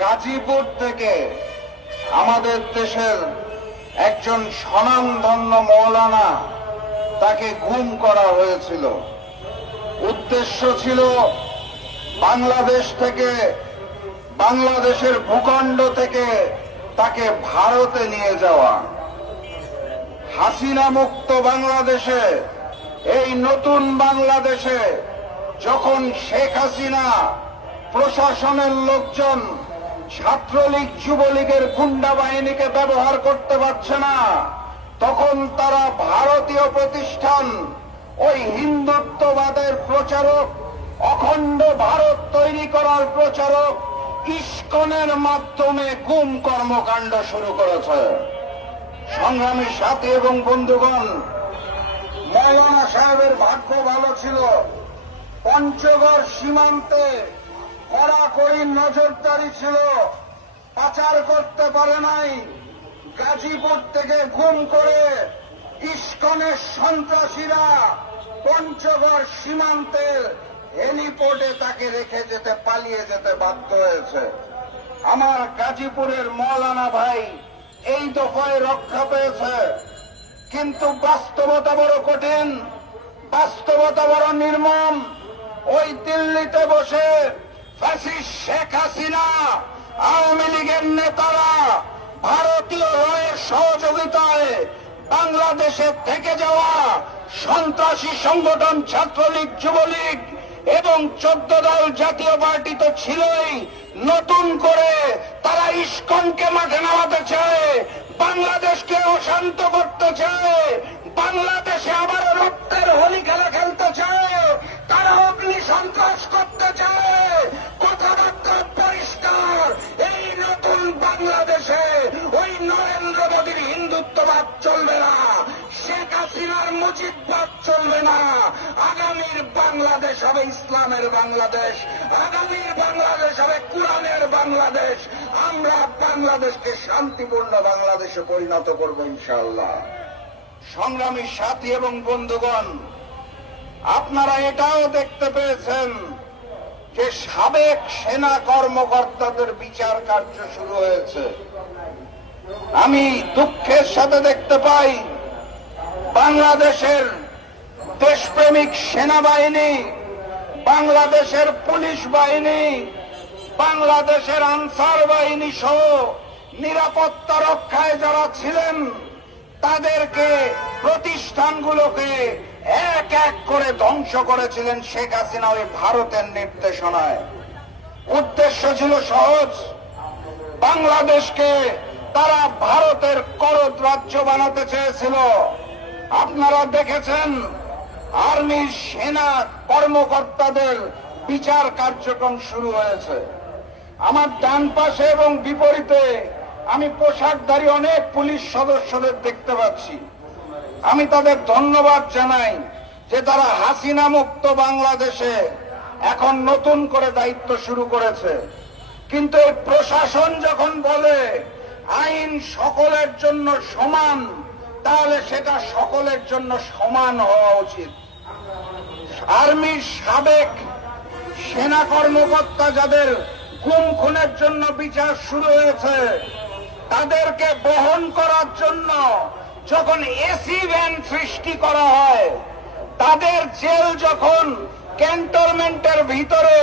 গাজীপুর থেকে আমাদের দেশের একজন স্বনামধন্য মৌলানা তাকে গুম করা হয়েছিল। উদ্দেশ্য ছিল বাংলাদেশ থেকে, বাংলাদেশের ভূখণ্ড থেকে তাকে ভারতে নিয়ে যাওয়া। হাসিনা মুক্ত বাংলাদেশে, এই নতুন বাংলাদেশে যখন শেখ হাসিনা প্রশাসনের লোকজন ছাত্রলীগ যুবলীগের গুন্ডা বাহিনীকে ব্যবহার করতে পারছে না, তখন তারা ভারতীয় প্রতিষ্ঠান, ওই হিন্দুত্ববাদের প্রচারক, অখণ্ড ভারত তৈরি করার প্রচারক ইস্কনের মাধ্যমে গুম কর্মকাণ্ড শুরু করেছে। সংগ্রামী সাথী এবং বন্ধুগণ, মৌলানা সাহেবের ভাগ্য ভালো ছিল, পঞ্চগড় সীমান্তে কড়াকড়ি নজরদারি ছিল, পাচার করতে পারে নাই। গাজীপুর থেকে গুম করে ইস্কনের সন্ত্রাসীরা পঞ্চগড় সীমান্তের হেলিপোর্টে তাকে রেখে যেতে, পালিয়ে যেতে বাধ্য হয়েছে। আমার গাজীপুরের মৌলানা ভাই এই দফায় রক্ষা পেয়েছে, কিন্তু বাস্তবতা বড় কঠিন, বাস্তবতা বড় নির্মম। ওই দিল্লিতে বসে ফ্যাসিস্ট শেখ হাসিনা, আওয়ামী লীগের নেতারা ভারতীয় রয়ের সহযোগিতায় বাংলাদেশে থেকে যাওয়া সন্ত্রাসী সংগঠন ছাত্রলীগ, যুবলীগ এবং 14 দল জাতীয় পার্টি তো ছিলই, নতুন করে তারা ইস্কনকে মাঠে নামাতে চায়, বাংলাদেশকে অশান্ত করতে চায়, বাংলাদেশে আবার রক্তের হোলি খেলা খেলতে চায়, তারা অগ্নি সন্ত্রাস করতে চায়। কথাবার্তা পরিষ্কার, এই নতুন বাংলাদেশে ওই নরেন্দ্র মোদীর হিন্দুত্ববাদ চলবে না, শেখ হাসিনার মুজিববাদ চলবে না। আগামীর বাংলাদেশ হবে ইসলামের বাংলাদেশ, আগামীর বাংলাদেশ হবে কোরআনের বাংলাদেশ। আমরা বাংলাদেশকে শান্তিপূর্ণ বাংলাদেশে পরিণত করব ইনশাআল্লাহ। সংগ্রামী সাথী এবং বন্ধুগণ, আপনারা এটাও দেখতে পেয়েছেন যে সাবেক সেনা কর্মকর্তাদের বিচার কার্য শুরু হয়েছে। আমি দুঃখের সাথে দেখতে পাই বাংলাদেশের দেশপ্রেমিক সেনাবাহিনী, বাংলাদেশের পুলিশ বাহিনী, বাংলাদেশের আনসার বাহিনী সহ নিরাপত্তা রক্ষায় যারা ছিলেন তাদেরকে, প্রতিষ্ঠানগুলোকে এক এক করে ধ্বংস করেছিলেন শেখ হাসিনা ওই ভারতের নির্দেশনায়। উদ্দেশ্য ছিল সহজ, বাংলাদেশকে তারা ভারতের করদ রাজ্য বানাতে চেয়েছিল। আপনারা দেখেছেন আর্মির সেনা কর্মকর্তাদের বিচার কার্যক্রম শুরু হয়েছে। আমার ডান পাশে এবং বিপরীতে আমি পোশাকধারী অনেক পুলিশ সদস্যদের দেখতে পাচ্ছি। আমি তাদের ধন্যবাদ জানাই যে তারা হাসিনা মুক্ত বাংলাদেশে এখন নতুন করে দায়িত্ব শুরু করেছে। কিন্তু এই প্রশাসন যখন বলে আইন সকলের জন্য সমান, তাহলে সেটা সকলের জন্য সমান হওয়া উচিত। আর্মির সাবেক সেনা কর্মকর্তা যাদের গুম খুনের জন্য বিচার শুরু হয়েছে, তাদেরকে বহন করার জন্য যখন এসি ভ্যান সৃষ্টি করা হয়, তাদের জেল যখন ক্যান্টনমেন্টের ভিতরে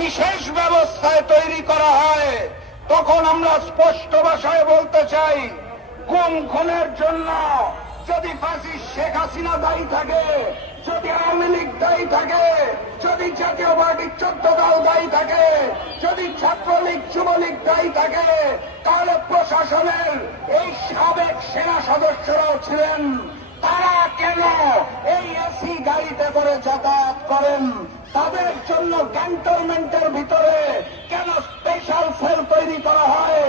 বিশেষ ব্যবস্থায় তৈরি করা হয়, তখন আমরা স্পষ্ট ভাষায় বলতে চাই, গুম খুনের জন্য যদি ফ্যাসিস্ট শেখ হাসিনা দায়ী থাকে, যদি আওয়ামী লীগ দায়ী থাকে, যদি জাতীয় পার্টির 14 দল দায়ী থাকে, যদি ছাত্রলীগ যুবলীগ দায়ী থাকে, তাহলে প্রশাসনের এই সাবেক সেনা সদস্যরাও ছিলেন। তারা কেন এই এসি গাড়িতে করে যাতায়াত করেন? তাদের জন্য ক্যান্টনমেন্টের ভিতরে কেন স্পেশাল সেল তৈরি করা হয়?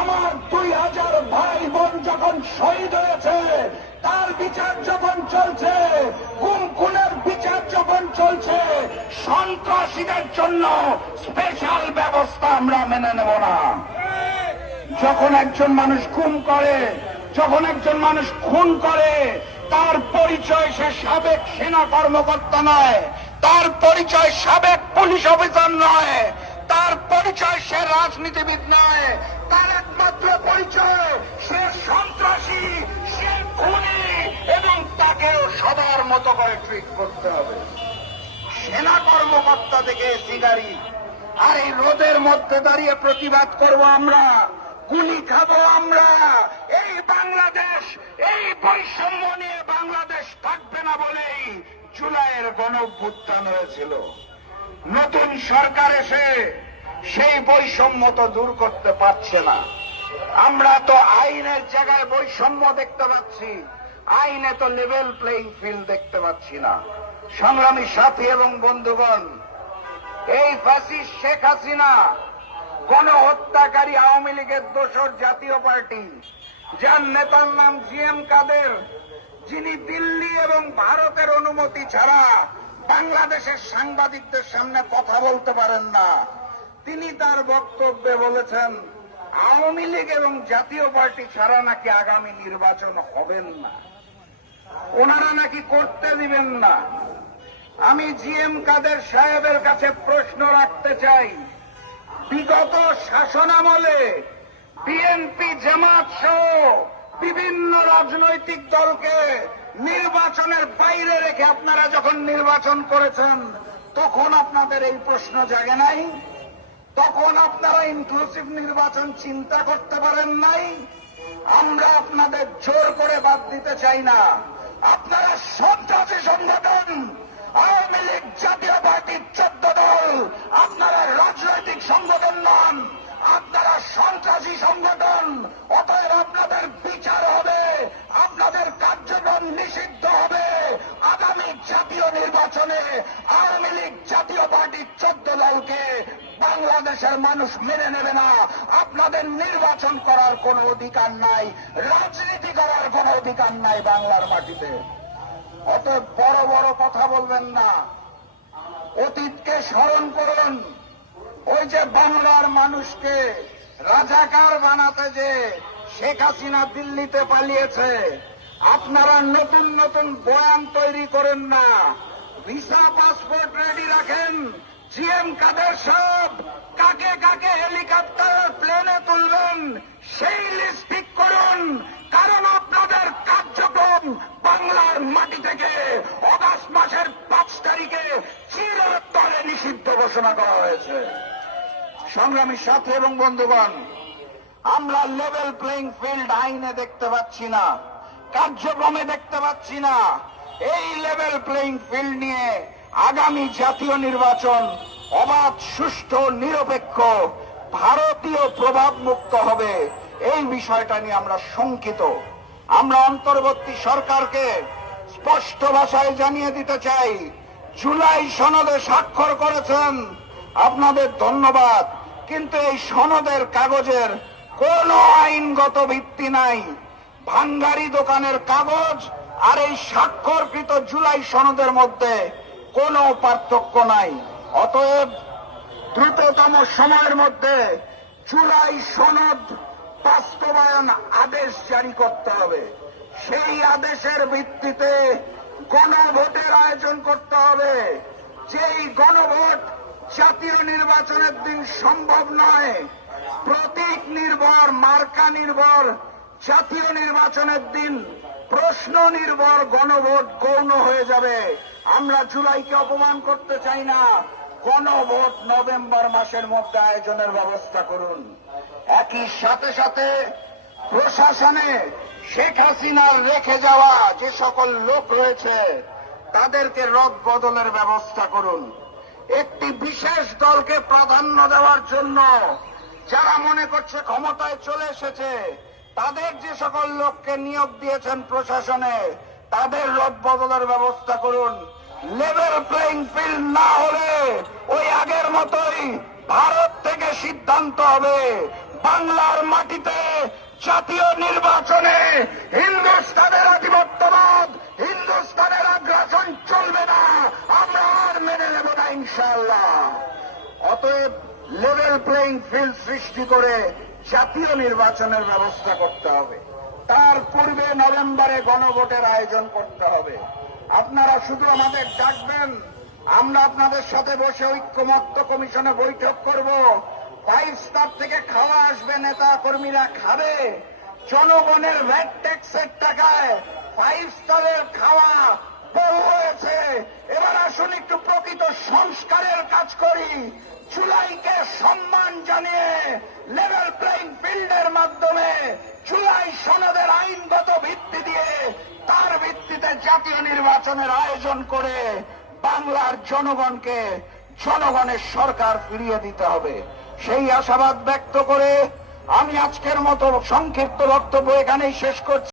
আমার 2000 ভাই বোন যখন শহীদ হয়েছে, তার বিচার যখন চলছে, গুম খুনের বিচার যখন চলছে, সন্ত্রাসীদের জন্য স্পেশাল ব্যবস্থা আমরা মেনে নেব না। যখন একজন মানুষ গুম করে, যখন একজন মানুষ খুন করে, তার পরিচয় সে সাবেক সেনা কর্মকর্তা নয়, তার পরিচয় সাবেক পুলিশ অফিসার নয়, তার পরিচয় সে রাজনীতিবিদ নয়, তার একমাত্র পরিচয় সে সন্ত্রাসী, সে খুনি, এবং তাকেও সবার মতো করে ট্রিট করতে হবে। সেনা কর্মকর্তা থেকে সিগারি, আর এই রোদের মধ্যে দাঁড়িয়ে প্রতিবাদ করব আমরা, গুলি খাবো আমরা। এই বাংলাদেশ, এই বৈষম্য নিয়ে বাংলাদেশ থাকবে না বলেই জুলাইয়ের গণঅভ্যুত্থান হয়েছিল। নতুন সরকার এসে সেই বৈষম্য তো দূর করতে পারছে না। আমরা তো আইনের জায়গায় বৈষম্য দেখতে পাচ্ছি, আইনে তো লেভেল প্লেইং ফিল্ড দেখতে পাচ্ছি না। সংগ্রামী সাথী এবং বন্ধুগণ, এই ফ্যাসিস্ট শেখ হাসিনা গণহত্যাকারী আওয়ামী লীগের দোসর জাতীয় পার্টি, যার নেতার নাম জিএম কাদের, যিনি দিল্লি এবং ভারতের অনুমতি ছাড়া বাংলাদেশের সাংবাদিকদের সামনে কথা বলতে পারেন না, তিনি তার বক্তব্যে বলেছেন আওয়ামী লীগ এবং জাতীয় পার্টি ছাড়া নাকি আগামী নির্বাচন হবেন না, ওনারা নাকি করতে দিবেন না। আমি জিএম কাদের সাহেবের কাছে প্রশ্ন রাখতে চাই, বিগত শাসনামলে বিএনপি, জামাত সহ বিভিন্ন রাজনৈতিক দলকে নির্বাচনের বাইরে রেখে আপনারা যখন নির্বাচন করেছেন, তখন আপনাদের এই প্রশ্ন জাগে নাই? তখন আপনারা ইনক্লুসিভ নির্বাচন চিন্তা করতে পারেন নাই? আমরা আপনাদের জোর করে বাদ দিতে চাই না। আপনারা সন্ত্রাসী সংগঠন, আওয়ামী লীগ, জাতীয় পার্টির 14 দল, আপনারা রাজনৈতিক সংগঠন নন, আপনারা সন্ত্রাসী সংগঠন। অতএব আপনাদের বিচার হবে, আপনাদের কার্যক্রম নিষিদ্ধ হবে। আগামী জাতীয় নির্বাচনে আওয়ামী লীগ, জাতীয় পার্টির 14 দলকে বাংলাদেশের মানুষ মেনে নেবে না। আপনাদের নির্বাচন করার কোন অধিকার নাই, রাজনীতি করার কোন অধিকার নাই বাংলার মাটিতে। অত বড় বড় কথা বলবেন না, অতীতকে স্মরণ করুন। ওই যে বাংলার মানুষকে রাজাকার বানাতে যে শেখ হাসিনা দিল্লিতে পালিয়েছে, আপনারা নতুন নতুন বয়ান তৈরি করেন না, ভিসা পাসপোর্ট রেডি রাখেন। জিএম কাদের সাহেব কাকে কাকে হেলিকপ্টার প্লেনে তুলবেন সেই লিস্ট ঠিক করুন, কারণ আপনাদের কার্যক্রম বাংলার মাটি থেকে অগাস্ট মাসের 5 তারিখে চিরতরে নিষিদ্ধ ঘোষণা করা হয়েছে। সংগ্রামী সাথী এবং বন্ধুগণ, আমরা লেভেল প্লেইং ফিল্ড আইনে দেখতে পাচ্ছি না, কার্যক্রমে দেখতে পাচ্ছি না। এই লেভেল প্লেইং ফিল্ড নিয়ে আগামী জাতীয় নির্বাচন অবাধ, সুষ্ঠু, নিরপেক্ষ, ভারতীয় প্রভাব মুক্ত হবে, এই বিষয়টা নিয়ে আমরা শঙ্কিত। আমরা অন্তর্বর্তী সরকারকে স্পষ্ট ভাষায় জানিয়ে দিতে চাই, জুলাই সনদে স্বাক্ষর করেছেন, আপনাদের ধন্যবাদ, কিন্তু এই সনদের কাগজের কোনো আইনগত ভিত্তি নাই। ভাঙ্গারি দোকানের কাগজ আর এই স্বাক্ষরকৃত জুলাই সনদের মধ্যে কোনো পার্থক্য নাই। অতএব দ্রুততম সময়ের মধ্যে জুলাই সনদ বাস্তবায়ন আদেশ জারি করতে হবে। সেই আদেশের ভিত্তিতে গণভোটের আয়োজন করতে হবে। যেই গণভোট জাতীয় নির্বাচনের দিন সম্ভব নয়, প্রতীক নির্ভর, মার্কা নির্ভর জাতীয় নির্বাচনের দিন প্রশ্ন নির্ভর গণভোট গৌণ হয়ে যাবে। আমরা জুলাইকে অপমান করতে চাই না। গণভোট নভেম্বর মাসের মধ্যে আয়োজনের ব্যবস্থা করুন। একই সাথে সাথে প্রশাসনে শেখ হাসিনার রেখে যাওয়া যে সকল লোক রয়েছে তাদেরকে রদ বদলের ব্যবস্থা করুন। একটি বিশেষ দলকে প্রাধান্য দেওয়ার জন্য যারা মনে করছে ক্ষমতায় চলে এসেছে, তাদের যে সকল লোককে নিয়োগ দিয়েছেন প্রশাসনে, তাদের রদ বদলের ব্যবস্থা করুন। লেভেল প্লেইং ফিল্ড না হলে ওই আগের মতোই ভারত থেকে সিদ্ধান্ত হবে বাংলার মাটিতে জাতীয় নির্বাচনে হিন্দুস্তানের আধিপত্যবাদ, হিন্দুস্তানের আগ্রাসন চলবে না, আমরা আর মেনে নেব না ইনশাআল্লাহ। অতএব লেভেল প্লেইং ফিল্ড সৃষ্টি করে জাতীয় নির্বাচনের ব্যবস্থা করতে হবে। তার পূর্বে নভেম্বরে গণভোটের আয়োজন করতে হবে। আপনারা শুধু আমাদের ডাকবেন, আমরা আপনাদের সাথে বসে ঐক্যমত্য কমিশনে বৈঠক করব। 5 স্টার থেকে খাওয়া আসবে, নেতা কর্মীরা খাবে, জনগণের ভ্যাট ট্যাক্সের টাকায় 5 স্টারের খাওয়া বহু হয়েছে। এবার আসুন একটু প্রকৃত সংস্কারের কাজ করি। জুলাইকে সম্মান জানিয়ে লেভেল প্লেইং ফিল্ডের মাধ্যমে জুলাই সনদের আইনগত ভিত্তি দিয়ে তার ভিত্তিতে জাতীয় নির্বাচনের আয়োজন করে বাংলার জনগণকে জনগণের সরকার ফিরিয়ে দিতে হবে। সেই আশাবাদ ব্যক্ত করে আমি আজকের মতো সংক্ষিপ্ত বক্তব্য এখানেই শেষ করছি।